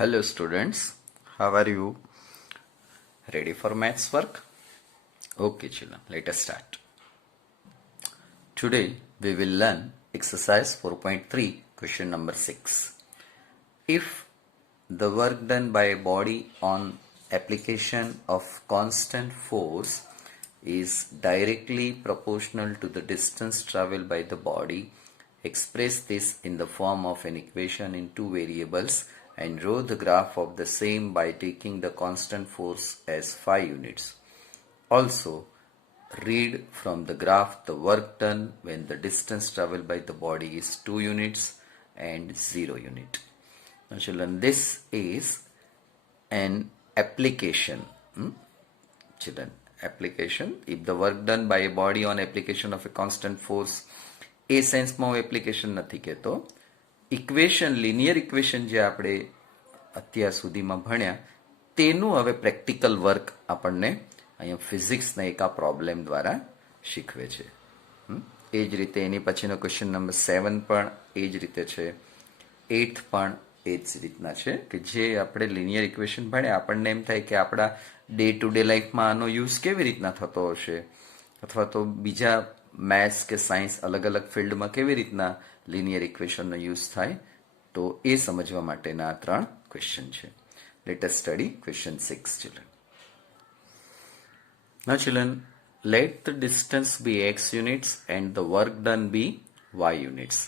Hello students, how are you? Ready for maths work? Okay children, let us start. Today we will learn exercise 4.3 question number 6. If the work done by a body on application of constant force is directly proportional to the distance traveled by the body, express this in the form of an equation in two variables and draw the graph of the same by taking the constant force as 5 units. Also, read from the graph the work done when the distance traveled by the body is 2 units and 0 unit. Now children, this is an application. Children, application. If the work done by a body on application of a constant force, એ સેન્સમાં હું application નથી કહેતો. Equation, linear equation જે આપણે અત્યાર સુધીમાં ભણ્યા તેનું હવે પ્રેક્ટિકલ વર્ક આપણને અહીંયા ફિઝિક્સના એક આ પ્રોબ્લેમ દ્વારા શીખવે છે. એ જ રીતે એની પછીનો ક્વેશ્ચન નંબર 7 પણ એ જ રીતે છે, 8th પણ એ જ રીતના છે કે જે આપણે લિનિયર ઇક્વેશન ભણ્યા આપણને એમ થાય કે આપણા ડે ટુ ડે લાઈફમાં આનો યુઝ કેવી રીતના થતો હશે, અથવા તો બીજા મેથ્સ કે સાયન્સ અલગ અલગ ફિલ્ડમાં કેવી રીતના લિનિયર ઇક્વેશનનો યુઝ થાય, તો એ સમજવા માટેના આ 3 ક્વેશ્ચન છે. Let us study question 6 children. Now children, let the distance be x units and the work done be y units.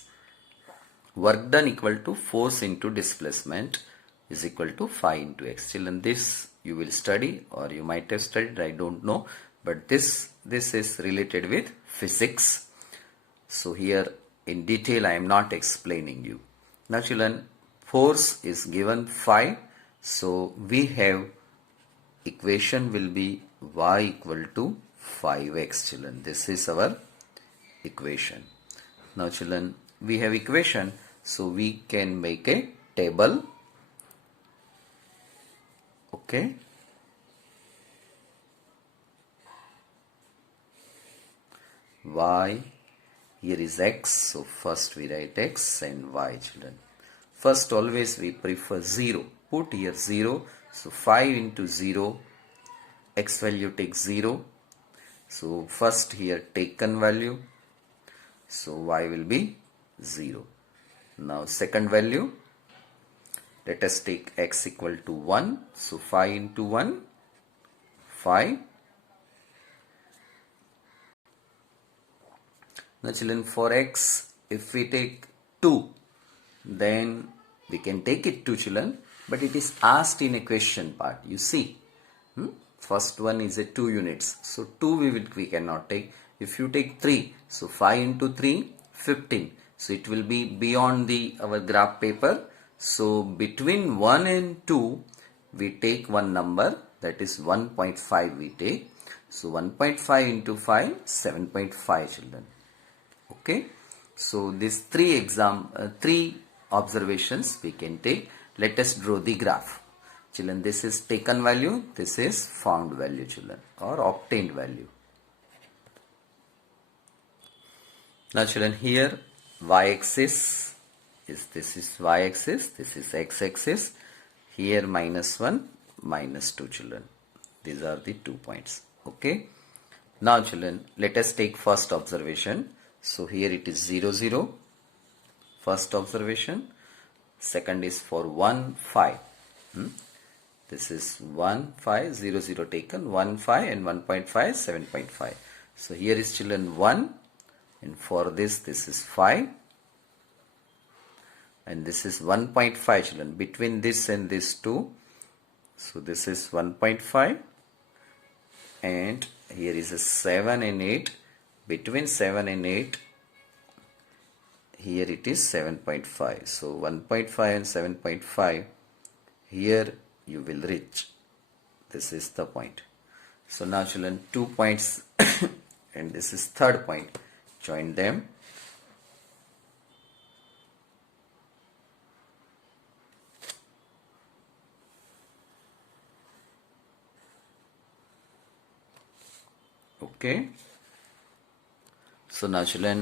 Work done equal to force into displacement is equal to 5 into x. Children, this you will study or you might have studied, I don't know, but this is related with physics. So here in detail I am not explaining you. Now children, force is given 5, so we have equation will be y equal to 5x. Children, this is our equation. Now children, we have equation, so we can make a table. Okay, y, here is x, so first we write x and y. Children, first always we prefer 0, put here 0, so 5 into 0, x value takes 0, so first here taken value, so y will be 0. Now second value, let us take x equal to 1, so 5 into 1, 5. Now children, for x, if we take 2, then we can take it 2 children, but it is asked in a question part. You see, first one is a 2 units, so 2 we cannot take. If you take 3, so 5 into 3, 15. So it will be beyond our graph paper. So between 1 and 2, we take one number, that is 1.5 we take. So 1.5 into 5, 7.5 children. Okay, so these three observations we can take. Let us draw the graph. Children, this is taken value, this is found value children, or obtained value. Now children, here y-axis is, this is y-axis, this is x-axis, here -1, -2 children. These are the 2 points. Okay, now children, let us take first observation. So here it is 0, 0, first observation. Second is for 1, 5. This is 1, 5, 0, 0 taken, 1, 5 and 1.5, 7.5. So here is children 1, and for this is 5. And this is 1.5 children, between this and this 2. So this is 1.5. And here is a 7 and 8. Between 7 and 8, here it is 7.5. So 1.5 and 7.5, here you will reach. This is the point. So now children, 2 points and this is third point. Join them. Okay. So now children,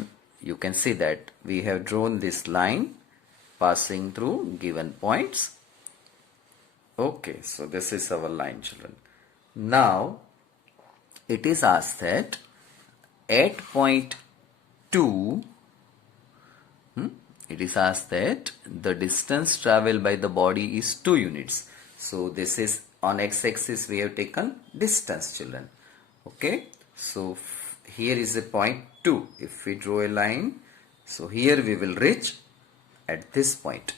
you can see that we have drawn this line passing through given points. Okay, so this is our line, children. Now it is asked that at point 2, it is asked that the distance traveled by the body is 2 units. So this is on x-axis we have taken distance, children. Okay, so here is a point 2. If we draw a line, so here we will reach at this point.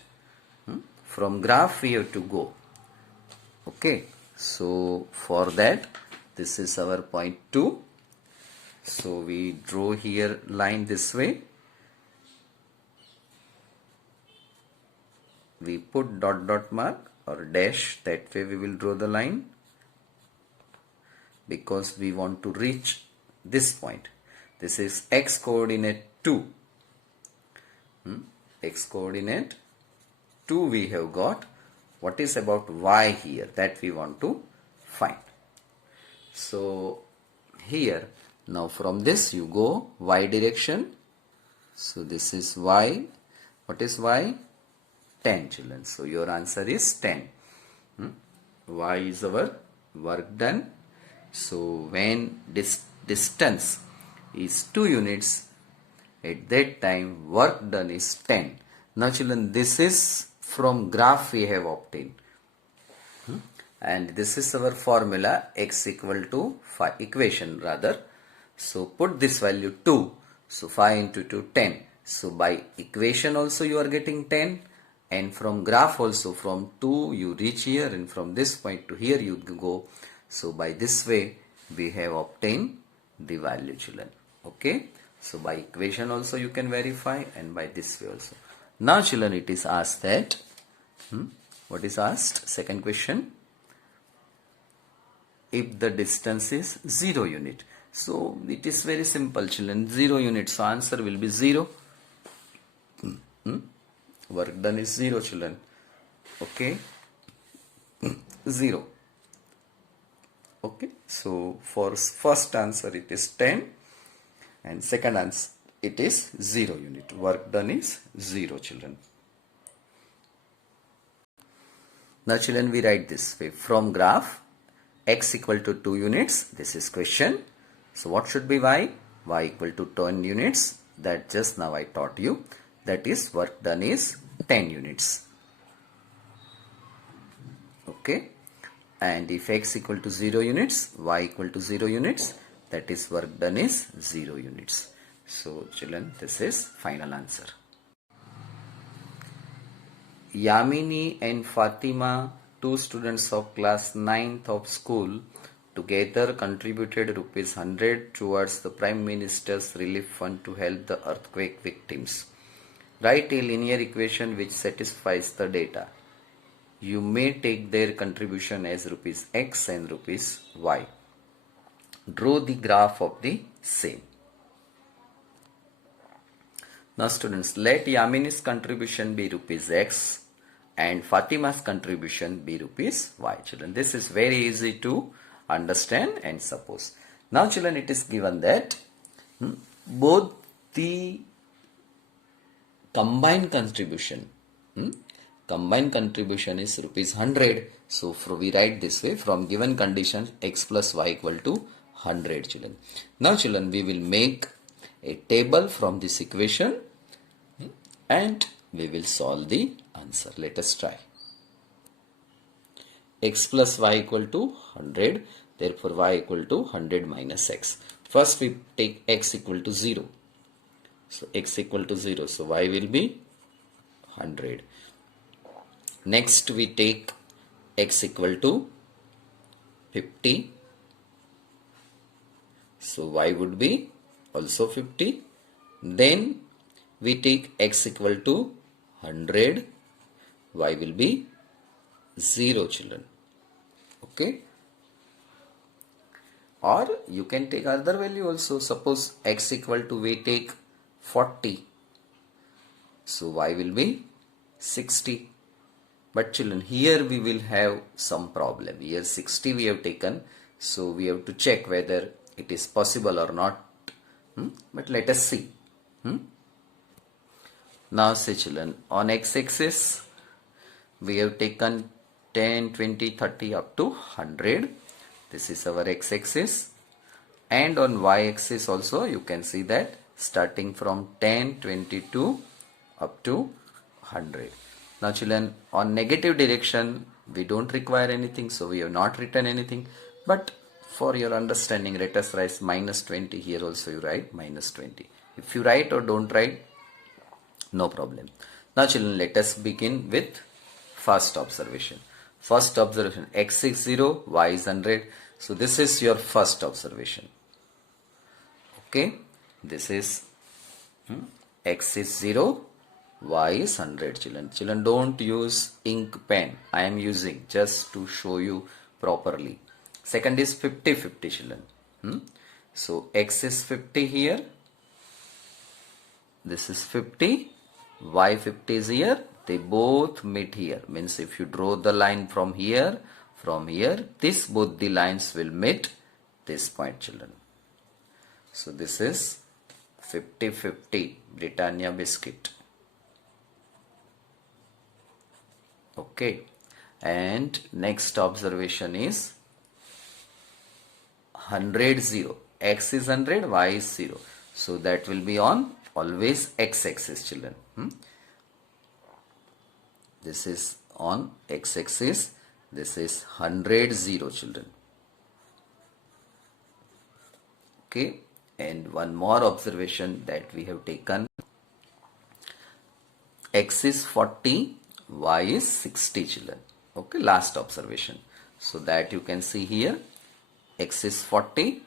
From graph we have to go. Okay, so for that this is our point 2. So we draw here line this way. We put dot dot mark or dash, that way we will draw the line, because we want to reach this point. This is x coordinate 2. X coordinate 2 we have got. What is about y here? That we want to find. So here, now from this you go y direction. So this is y. What is y? 10, children. So your answer is 10. Y is our work done. So when distance is 2 units, at that time work done is 10. Now children, this is from graph we have obtained. And this is our formula, x equal to 5, equation rather. So put this value 2. So 5 into 2, 10. So by equation also you are getting 10. And from graph also, from 2 you reach here, and from this point to here you go. So by this way we have obtained the value, children. Okay. So by equation also you can verify, and by this way also. Now children, it is asked that, what is asked? Second question. If the distance is 0 unit. So it is very simple, children. 0 unit. So answer will be 0. Work done is 0, children. Okay. 0. Okay. So for first answer it is 10. And second answer it is 0 unit. Work done is 0, children. Now children, we write this way. From graph x equal to 2 units. This is question. So what should be y? Y equal to 10 units. That just now I taught you. That is work done is 10 units. Okay. And if x equal to 0 units, y equal to 0 units, that is work done is 0 units. So children, this is final answer. Yamini and Fatima, 2 students of class 9th of school, together contributed rupees 100 towards the Prime Minister's Relief Fund to help the earthquake victims. Write a linear equation which satisfies the data. You may take their contribution as rupees x and rupees y. Draw the graph of the same. Now students, let Yamini's contribution be rupees x and Fatima's contribution be rupees y. Children, this is very easy to understand and suppose. Now children, it is given that both the combined contribution is rupees 100. So we write this way, from given condition x plus y equal to 100, children. Now children, we will make a table from this equation and we will solve the answer. Let us try. X plus y equal to 100, therefore y equal to 100 minus x. First we take x equal to 0. So x equal to 0, so y will be 100. Next we take x equal to 50. So y would be also 50. Then we take x equal to 100. Y will be 0, children. Okay. Or you can take other value also. Suppose x equal to, we take 40. So y will be 60. But children, here we will have some problem. Here 60 we have taken. So we have to check whether it is possible or not. But let us see. Now say children, on x-axis we have taken 10, 20, 30 up to 100. This is our x-axis. And on y-axis also you can see that starting from 10, 22 up to 100. Now children, on negative direction we don't require anything, so we have not written anything. But for your understanding, let us write minus 20 here also. You write minus 20. If you write or don't write, no problem. Now children, let us begin with first observation. First observation, x is 0, y is 100. So this is your first observation. Okay, this is x is 0, y is 100. Children, don't use ink pen. I am using just to show you properly. Second is 50, 50 children. So x is 50 here. This is 50. Y 50 is here. They both meet here. Means if you draw the line from here, this both the lines will meet this point, children. So this is 50-50 Britannia biscuit. Okay. And next observation is 100-0. X is 100, y is 0. So that will be on always x-axis, children. This is on x-axis. This is 100-0, children. Okay. And one more observation that we have taken. X is 40, y is 60, children. Okay, last observation. So that you can see here, x is 40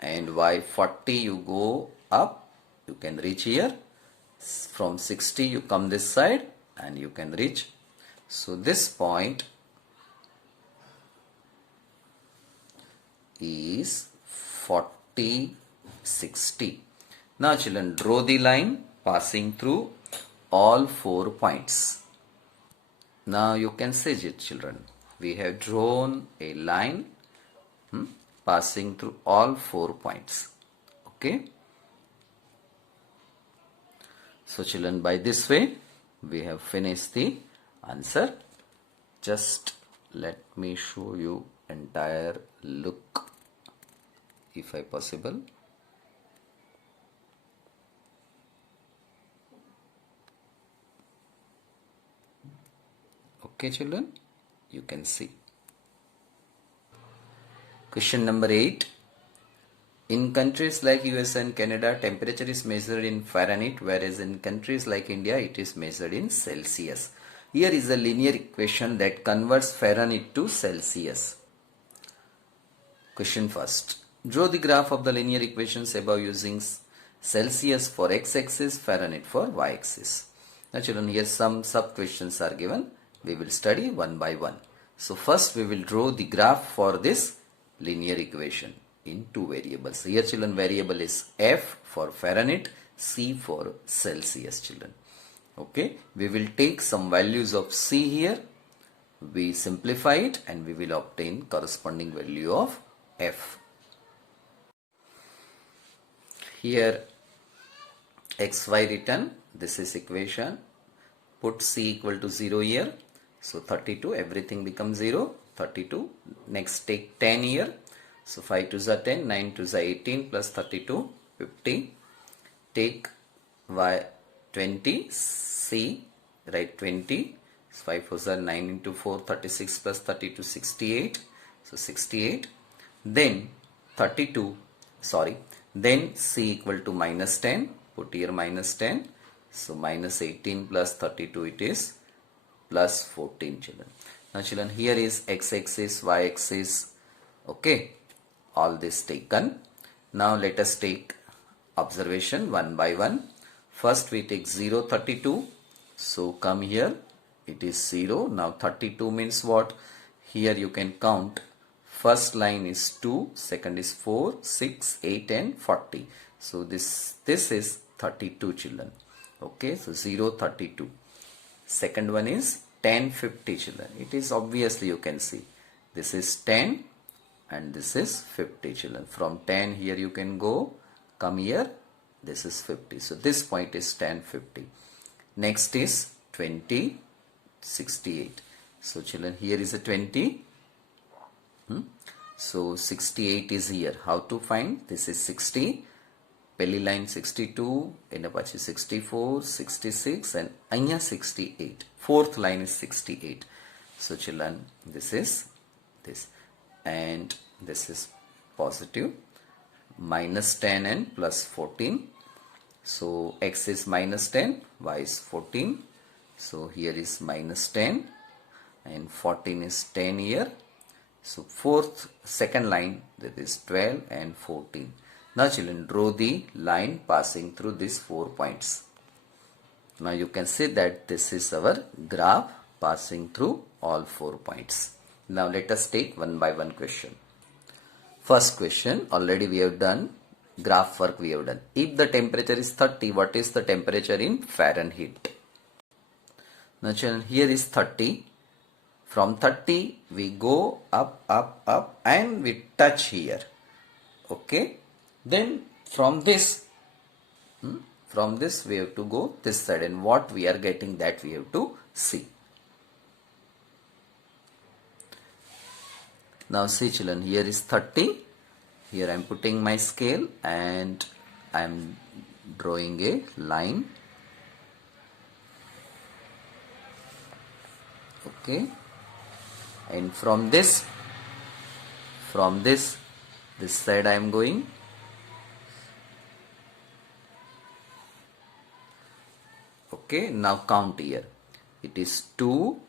and y 40, you go up, you can reach here. From 60 you come this side and you can reach. So this point is 40, 60. Now children, draw the line passing through all 4 points. Now you can see it, children. We have drawn a line passing through all 4 points. Okay. So children, by this way we have finished the answer. Just let me show you entire look if I possible. Okay children, you can see. Question number 8. In countries like US and Canada, temperature is measured in Fahrenheit, whereas in countries like India, it is measured in Celsius. Here is a linear equation that converts Fahrenheit to Celsius. Question first. Draw the graph of the linear equations above using Celsius for x-axis, Fahrenheit for y-axis. Now children, here some sub-questions are given. We will study one by one. So first we will draw the graph for this linear equation in 2 variables. Here children, variable is F for Fahrenheit, C for Celsius, children. Okay, we will take some values of C here, we simplify it and we will obtain corresponding value of F. Here xy written, this is equation, put C equal to 0 here, so 32, everything becomes 0, 32. Next take 10 here, so 5 2s are 10, 9 2s are 18 plus 32, 50. Take y 20, C, write 20, 5 4s are 9 into 4, 36 plus 32, 68, so 68. Then 32, then C equal to minus 10, put here minus 10, so minus 18 plus 32, it is plus 14, children. Now children, here is x-axis, y-axis, okay, all this taken. Now let us take observation one by one. First we take 0, 32, so come here, it is 0. Now 32 means what? Here you can count. First line is 2, second is 4, 6, 8 and 40. So this is 32, children. Okay, so 0, 32. Second one is 10, 50, children. It is obviously you can see. This is 10 and this is 50, children. From 10 here you can go, come here, this is 50. So this point is 10, 50. Next is 20, 68. So children, here is a 20. So 68 is here. How to find? This is 60. Pelli line 62, Enapachi 64, 66 and Anya 68. Fourth line is 68. So children, this is this and this is positive, minus 10 and plus 14. So x is minus 10, y is 14. So here is minus 10 and 14 is 10 here. So second line, that is 12 and 14. Now children, draw the line passing through these 4 points. Now you can see that this is our graph passing through all 4 points. Now let us take one by one question. First question, already we have done, graph work we have done. If the temperature is 30, what is the temperature in Fahrenheit? Now children, here is 30. From 30 we go up and we touch here. Okay. Then from this we have to go this side, and what we are getting, that we have to see. Now see children, here is 30. Here I am putting my scale and I am drawing a line. Okay. And from this side I am going. Okay, now count here. It is 2,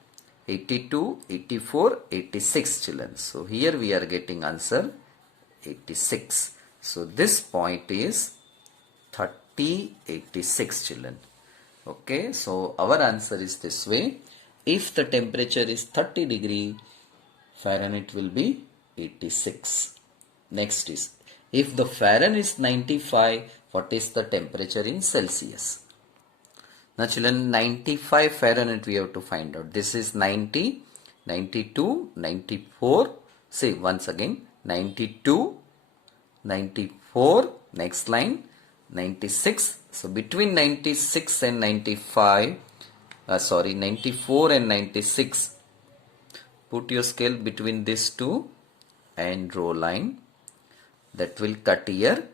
82, 84, 86 children. So here we are getting answer 86. So this point is 30, 86 children. Okay, so our answer is this way. If the temperature is 30 degree, Fahrenheit will be 86. Next is, if the Fahrenheit is 95, what is the temperature in Celsius? Now children, 95 Fahrenheit we have to find out. This is 90, 92, 94. See once again, 92, 94, next line, 96. So between 96 and 95, 94 and 96, put your scale between these two and draw line. That will cut here.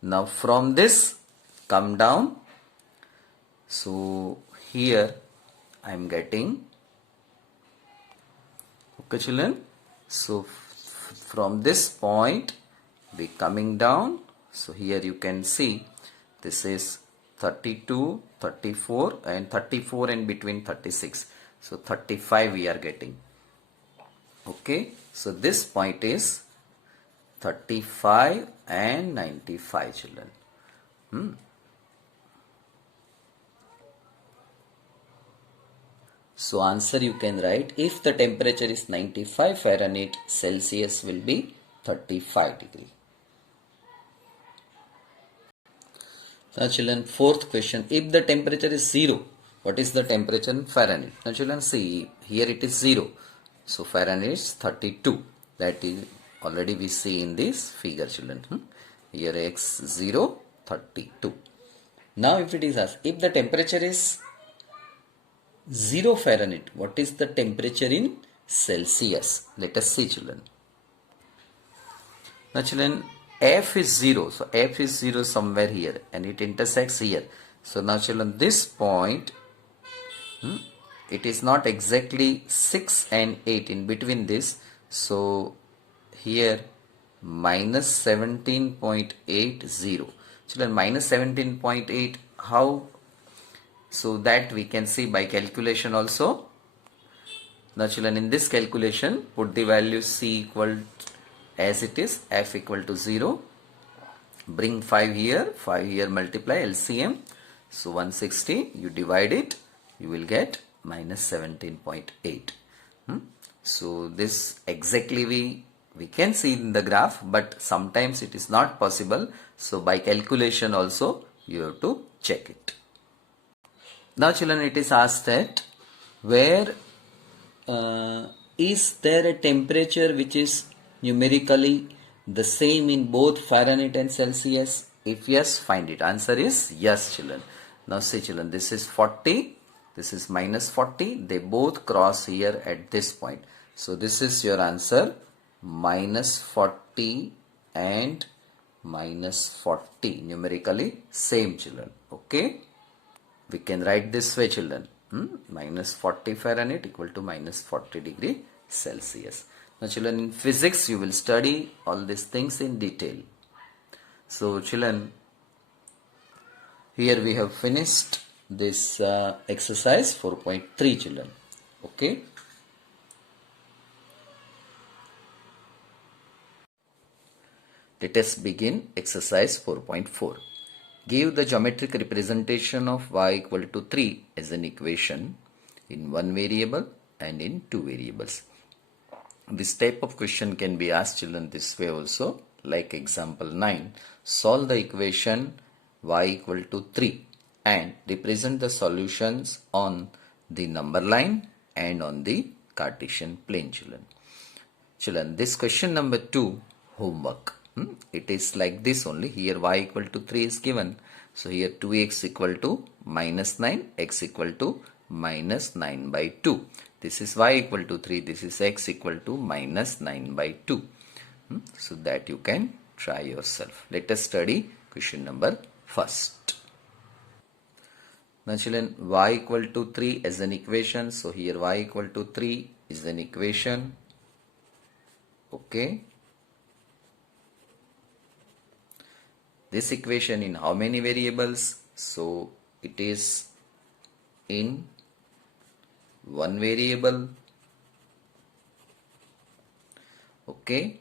Now from this, come down. So here I am getting, okay children, so from this point we coming down. So here you can see this is 32, 34 and 34 and between 36. So 35 we are getting. Okay, so this point is 35 and 95 children. So answer you can write, if the temperature is 95 Fahrenheit, Celsius will be 35 degree. Now children, fourth question, if the temperature is 0, what is the temperature in Fahrenheit? Now children, see here it is 0. So Fahrenheit is 32. That is already we see in this figure children. Here x 0, 32. Now if it is asked, if the temperature is 0 Fahrenheit, what is the temperature in Celsius? Let us see children. Now children, F is 0. So F is 0 somewhere here and it intersects here. So now children, this point, it is not exactly 6 and 8 in between this. So here minus 17.80. Children, minus 17.8, how? So that we can see by calculation also. Now children, in this calculation, put the value C equal as it is, F equal to 0. Bring 5 here, multiply LCM. So 160, you divide it, you will get minus 17.8. So this exactly we can see in the graph, but sometimes it is not possible. So by calculation also you have to check it. Now children, it is asked that where is there a temperature which is numerically the same in both Fahrenheit and Celsius? If yes, find it. Answer is yes children. Now see children, this is 40 This is minus 40. They both cross here at this point. So this is your answer, minus 40 and minus 40. Numerically same, children. Okay. We can write this way, children. Minus 40 Fahrenheit equal to minus 40 degree Celsius. Now children, in physics you will study all these things in detail. So children, here we have finished this exercise 4.3, children. Okay. Let us begin exercise 4.4. Give the geometric representation of y equal to 3 as an equation in one variable and in two variables. This type of question can be asked, children, this way also. Like example 9, solve the equation y equal to 3 and represent the solutions on the number line and on the Cartesian plane, children. Children, this question number 2, homework. It is like this only. Here y equal to 3 is given. So here 2x equal to minus 9, x equal to minus 9 by 2. This is y equal to 3. This is x equal to minus 9 by 2. So that you can try yourself. Let us study question number first. Now children, y equal to 3 as an equation. So here y equal to 3 is an equation. Okay. This equation in how many variables? So it is in one variable. Okay.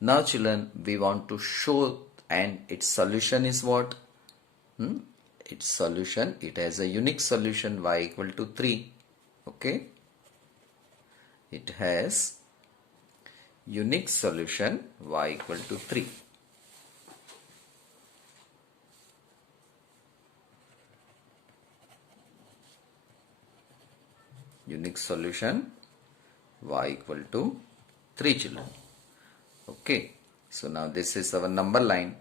Now children, we want to show, and its solution is what? Its solution, it has a unique solution y equal to 3. Okay. It has unique solution y equal to 3. Unique solution y equal to 3, children. Okay. So now this is our number line.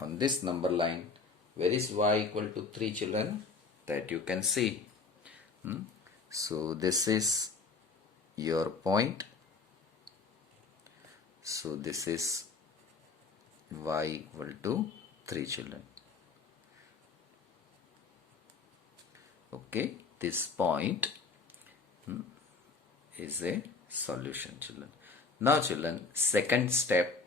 On this number line, where is y equal to 3, children? That you can see. So this is your point. So this is y equal to 3, children. Okay. This point is a solution, children. Now children, second step,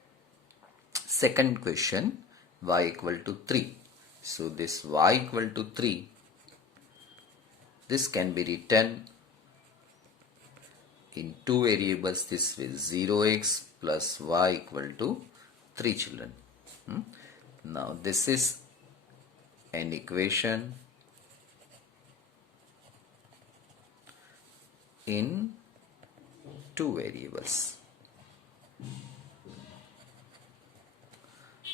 second question, y equal to 3. So this y equal to 3, this can be written in two variables this way, 0x plus y equal to 3, children. Now this is an equation in two variables.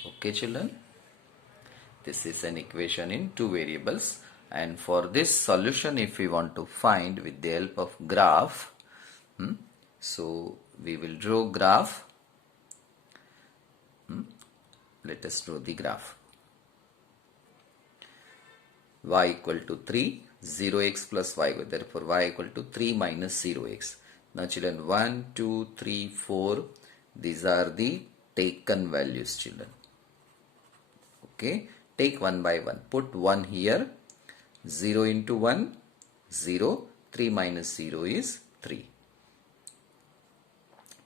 Okay, children. This is an equation in two variables, and for this solution, if we want to find with the help of graph, so we will draw graph. Let us draw the graph. Y equal to 3, 0x plus y, therefore y equal to 3 minus 0x. Now children, 1, 2, 3, 4, these are the taken values, children. Okay, take one by one. Put 1 here, 0 into 1, 0, 3 minus 0 is 3.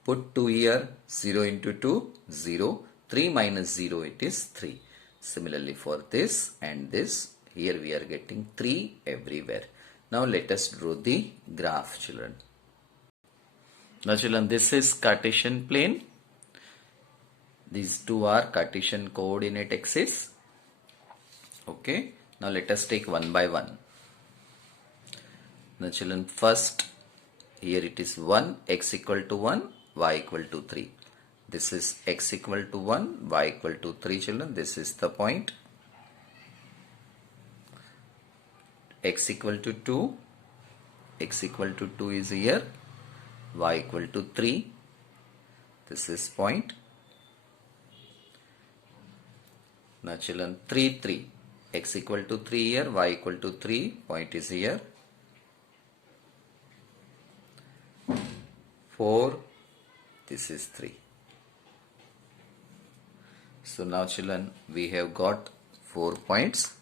Put 2 here, 0 into 2, 0, 3 minus 0, it is 3. Similarly for this and this, here we are getting 3 everywhere. Now let us draw the graph, children. Now children, this is Cartesian plane. These two are Cartesian coordinate axis. Okay. Now let us take one by one. Now children, first here it is 1, x equal to 1, y equal to 3. This is x equal to 1, y equal to 3, children. This is the point. X equal to 2, x equal to 2 is here, y equal to 3. This is point. Now children, 3, 3. X equal to 3 here, y equal to 3, point is here. 4, this is 3. So now children, we have got 4 points.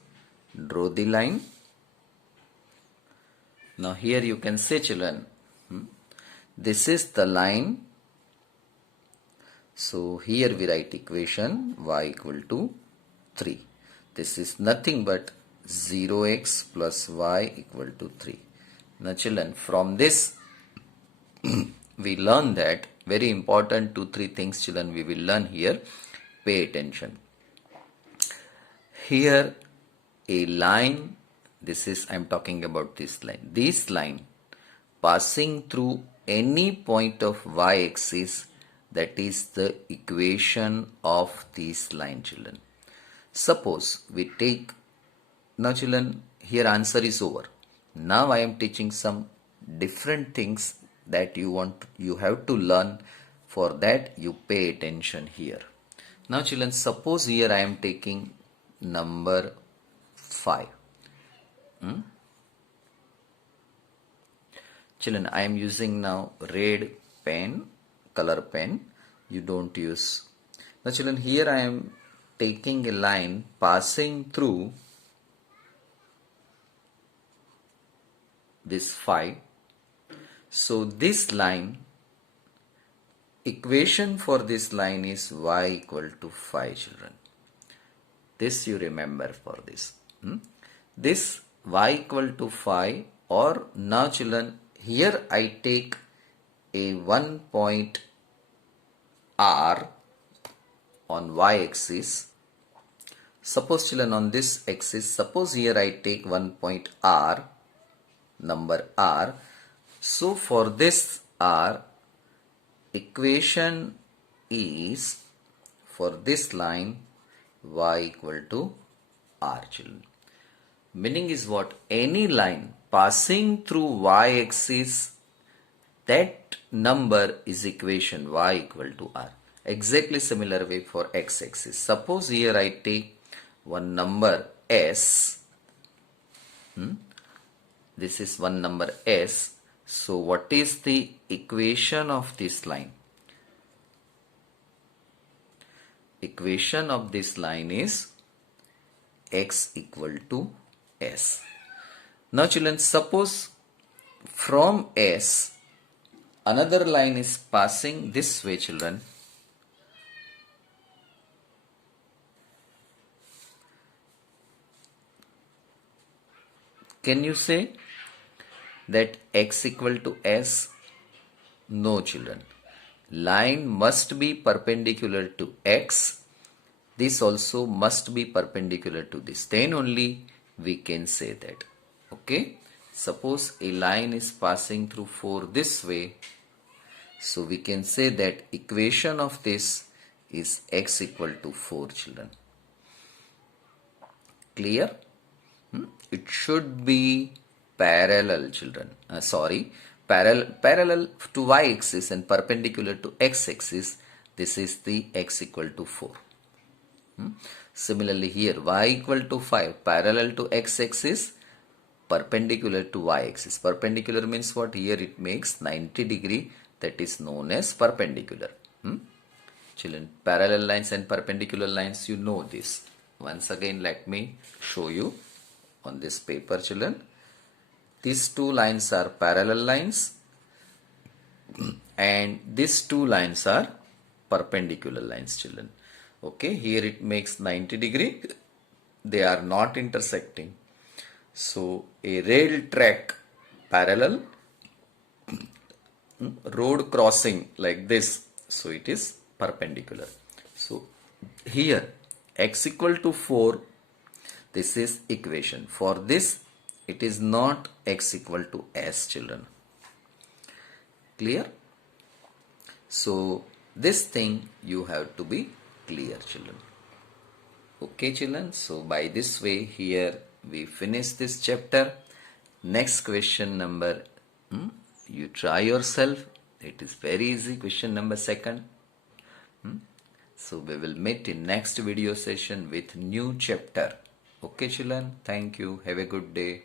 Draw the line. Now here you can say children, this is the line. So here we write equation y equal to 3. This is nothing but 0x plus y equal to 3. Now children, from this we learn that very important 2-3 things children we will learn here. Pay attention. Here a line, this is I am talking about this line. This line passing through any point of y-axis, that is the equation of this line children. Suppose we take, now children here answer is over. Now I am teaching some different things that you have to learn. For that you pay attention here. Now children, suppose here I am taking number 5. Children, I am using now red pen, color pen. You don't use. Now children, here I am taking a line passing through this 5. So this line, equation for this line is y equal to 5 children. This you remember for this. This y equal to 5, or now children, here I take a 1 point R on y-axis. Suppose children on this axis, suppose here I take 1 point R, number R. So for this R, equation is for this line y equal to R children. Meaning is what? Any line passing through y-axis, that number is equation y equal to R. Exactly similar way for x-axis. Suppose here I take one number S. This is one number S. So what is the equation of this line? Equation of this line is x equal to S. Now children, suppose from S another line is passing this way children. Can you say that x equal to S? No children. Line must be perpendicular to x. This also must be perpendicular to this. Then only we can say that. Okay. Suppose a line is passing through 4 this way. So we can say that equation of this is x equal to 4 children. Clear? It should be parallel children. Parallel to y-axis and perpendicular to x-axis. This is the x equal to 4. Similarly here y equal to 5, parallel to x-axis, perpendicular to y-axis. Perpendicular means what? Here it makes 90 degree, that is known as perpendicular. Children, parallel lines and perpendicular lines, you know this. Once again let me show you on this paper children. These two lines are parallel lines and these two lines are perpendicular lines children. Okay, here it makes 90 degree. They are not intersecting. So a rail track parallel, road crossing like this. So it is perpendicular. So here x equal to 4, this is equation. For this it is not x equal to S children. Clear? So this thing you have to be clear children. Okay children, so by this way here we finish this chapter. Next question number, you try yourself. It is very easy. Question number 2. So we will meet in next video session with new chapter. Okay children, thank you. Have a good day.